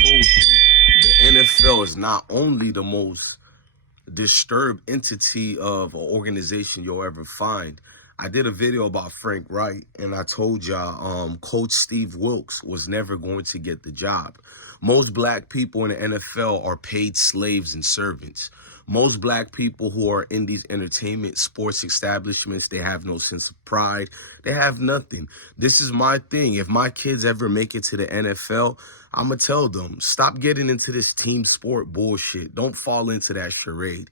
told you, the NFL is not only the most disturbed entity of an organization you'll ever find. I did a video about Frank Wright, and I told y'all Coach Steve Wilks was never going to get the job. Most black people in the NFL are paid slaves and servants. Most black people who are in these entertainment sports establishments, they have no sense of pride. They have nothing. This is my thing. If my kids ever make it to the NFL, I'm going to tell them, stop getting into this team sport bullshit. Don't fall into that charade.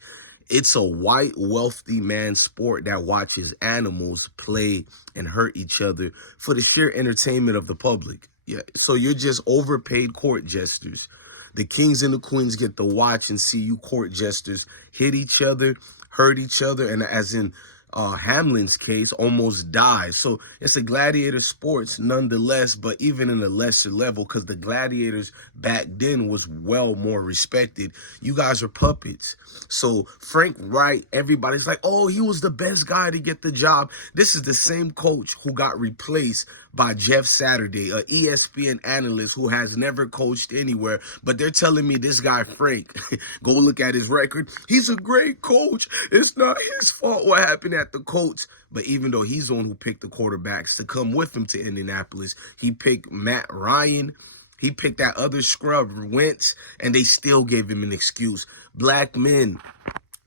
It's a white, wealthy man sport that watches animals play and hurt each other for the sheer entertainment of the public. Yeah, so you're just overpaid court jesters. The kings and the queens get to watch and see you court jesters hit each other, hurt each other, and as in Hamlin's case, almost die. So it's a gladiator sports nonetheless, but even in a lesser level, because the gladiators back then was well more respected. You guys are puppets. So Frank Wright, everybody's like, oh, he was the best guy to get the job. This is the same coach who got replaced by Jeff Saturday, an ESPN analyst who has never coached anywhere. But they're telling me this guy, Frank, go look at his record. He's a great coach. It's not his fault what happened at the Colts. But even though he's the one who picked the quarterbacks to come with him to Indianapolis, he picked Matt Ryan. He picked that other scrub, Wentz, and they still gave him an excuse. Black men,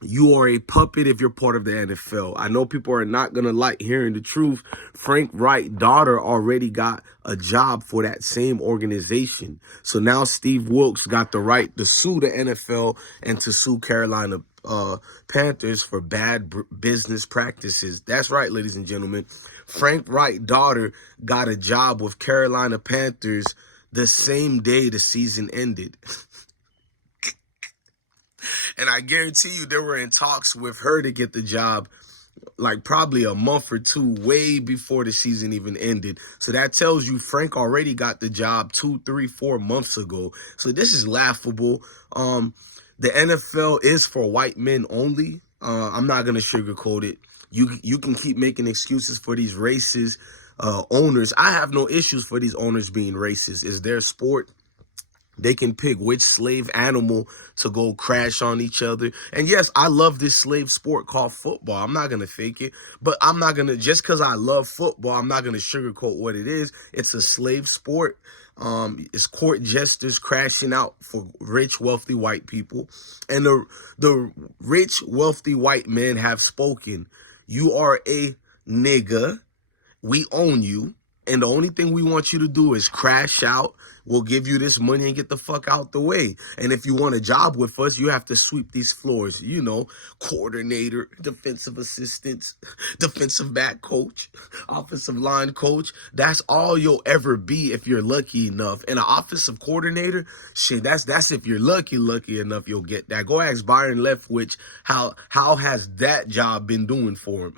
you are a puppet if you're part of the NFL. I know people are not going to like hearing the truth. Frank Wright's daughter already got a job for that same organization. So now Steve Wilks got the right to sue the NFL and to sue Carolina Panthers for bad business practices. That's right, ladies and gentlemen. Frank Wright's daughter got a job with Carolina Panthers the same day the season ended. And I guarantee you they were in talks with her to get the job like probably a month or two way before the season even ended. So that tells you Frank already got the job 2, 3, 4 months ago. So this is laughable. The NFL is for white men only. I'm not going to sugarcoat it. You can keep making excuses for these racist owners. I have no issues for these owners being racist. It's their sport. They can pick which slave animal to go crash on each other. And yes, I love this slave sport called football. I'm not going to fake it. But I'm not going to, just because I love football, I'm not going to sugarcoat what it is. It's a slave sport. It's court jesters crashing out for rich, wealthy white people. And the rich, wealthy white men have spoken. You are a nigga. We own you. And the only thing we want you to do is crash out. We'll give you this money and get the fuck out the way. And if you want a job with us, you have to sweep these floors. You know, coordinator, defensive assistant, defensive back coach, offensive line coach. That's all you'll ever be if you're lucky enough. And an offensive coordinator, shit, that's if you're lucky enough, you'll get that. Go ask Byron Leftwich how has that job been doing for him.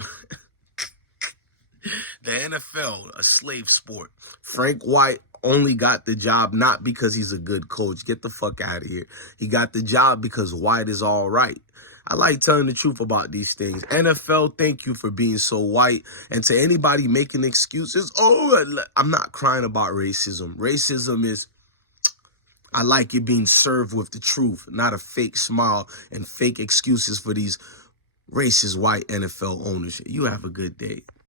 The NFL, a slave sport. Frank White only got the job not because he's a good coach. Get the fuck out of here. He got the job because white is all right. I like telling the truth about these things. NFL, thank you for being so white. And to anybody making excuses, oh, I'm not crying about racism. Racism is, I like it being served with the truth, not a fake smile and fake excuses for these racist white NFL owners. You have a good day.